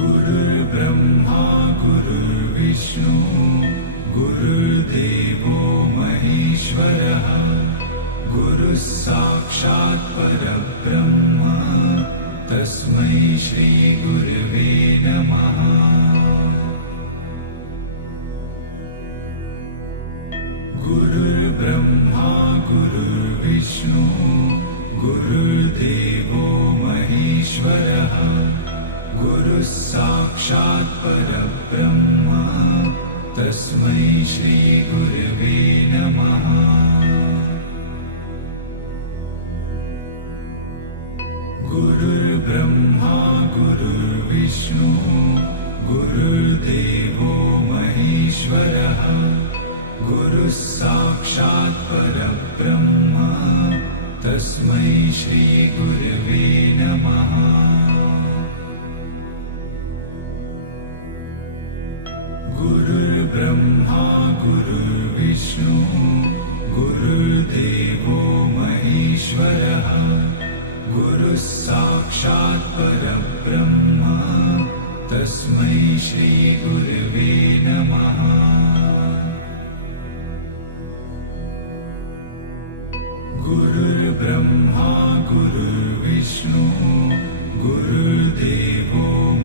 गुरुर्ब्रह्मा गुरुर्विष्णु गुरुर्देवो महेश्वरः गुरुः साक्षात् परब्रह्म तस्मै श्री गुरवे नमः। गुरुर्ब्रह्मा गुरुर्विष्णु गुरुर्देवो महेश्वरः गुरुः साक्षात् परब्रह्म तस्मै श्री गुरवे नमः। गुरुर्ब्रह्मा गुरुर्विष्णु गुरुर्देवो महेश्वरः गुरुः साक्षात् परब्रह्म तस्मै श्री गुरवे नमः। गुरुर्ब्रह्मा गुरुर्विष्णु गुरुर्देवो महेश्वरः गुरुः साक्षात् परब्रह्म तस्मै श्री गुरवे नमः। गुरुर्ब्रह्मा